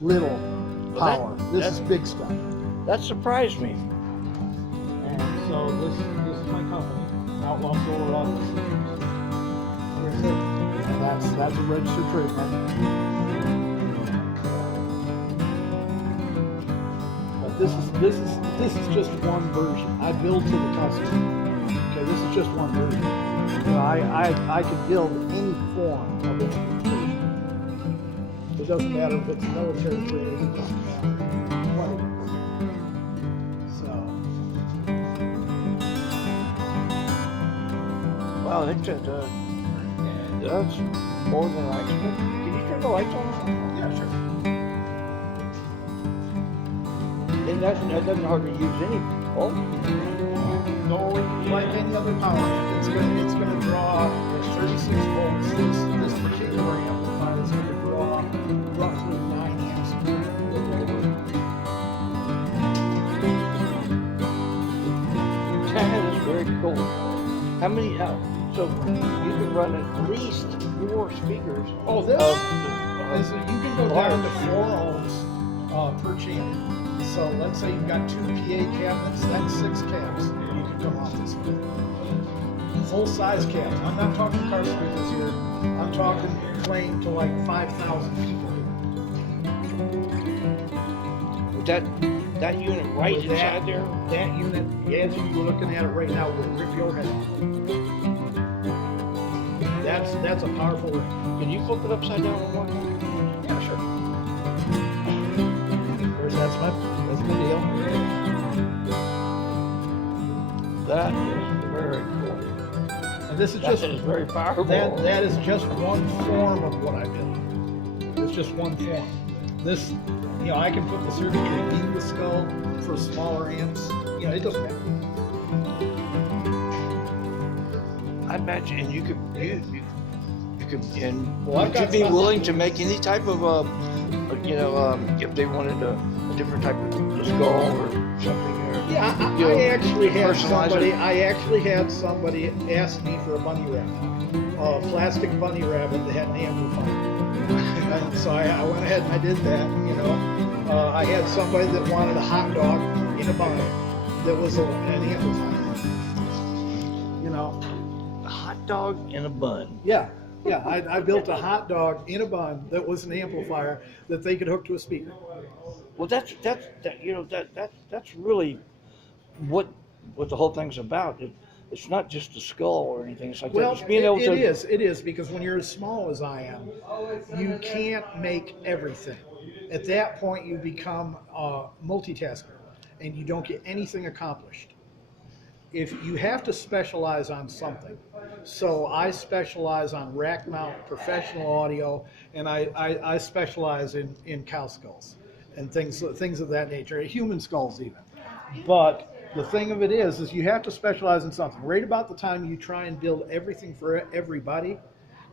little Well, power. This is big stuff. That surprised me. And so this is my company, Outlaw Solar Auto Systems. And that's a registered trademark. But this is just one version. I build to the customer. Okay, this is just one version. You know, I can build any form of instrumentation. It doesn't matter if it's military grade, it doesn't matter what it is. So. Wow, that's more than I expected. Can you turn the lights on? Yeah, sure. And that doesn't hardly use any bulb. No, like any other power amp, it's gonna draw 36 volts. This particular amplifier is gonna draw roughly 9 amps. That is very cool. How many? So you can run at least 4 speakers. Oh, this of is you can go down to 4 ohms per channel. So let's say you've got 2 PA cabinets, that's 6 cabs you can come off this with. Full size cabs. I'm not talking car speakers here. I'm talking playing to like 5,000 people. With that unit right With inside there. That unit, as you're looking at it right now, will rip your head off. That's a powerful ring. Can you flip it upside down one more time? Yeah, sure. That's my deal. That is very cool. And this is That just is very powerful. that is just one form of what I build. It's just one form. This, you know, I can put the circuitry in the skull for smaller amps. You know, it doesn't matter. I imagine, and you could, and Well, I've would you got be some- willing to make any type of, if they wanted a different type of skull or something? Or, Yeah, I actually had somebody ask me for a bunny rabbit, a plastic bunny rabbit that had an amplifier. And so I went ahead and I did that. You know, I had somebody that wanted a hot dog in a bun that was an amplifier. You know, a hot dog in a bun. yeah. I built a hot dog in a bun that was an amplifier that they could hook to a speaker. Well, that's really what the whole thing's about. It's not just a skull or anything. It's like Well, that. It's being able to. it is because when you're as small as I am, you can't make everything. At that point, you become a multitasker, and you don't get anything accomplished. If you have to specialize on something, so I specialize on rack mount professional audio, and I specialize in cow skulls and things of that nature, human skulls even. But the thing of it is you have to specialize in something. Right about the time you try and build everything for everybody,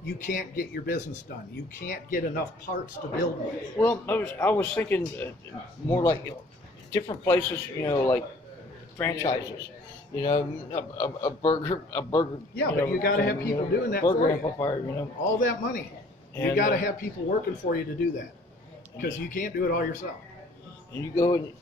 you can't get your business done. You can't get enough parts to build with. Well, I was thinking more like different places. You know, like franchises. You know, a burger. Yeah, but you got to have people doing that burger for you. amplifier. You know, All that money, you And, got to have people working for you to do that, because you can't do it all yourself. and you go and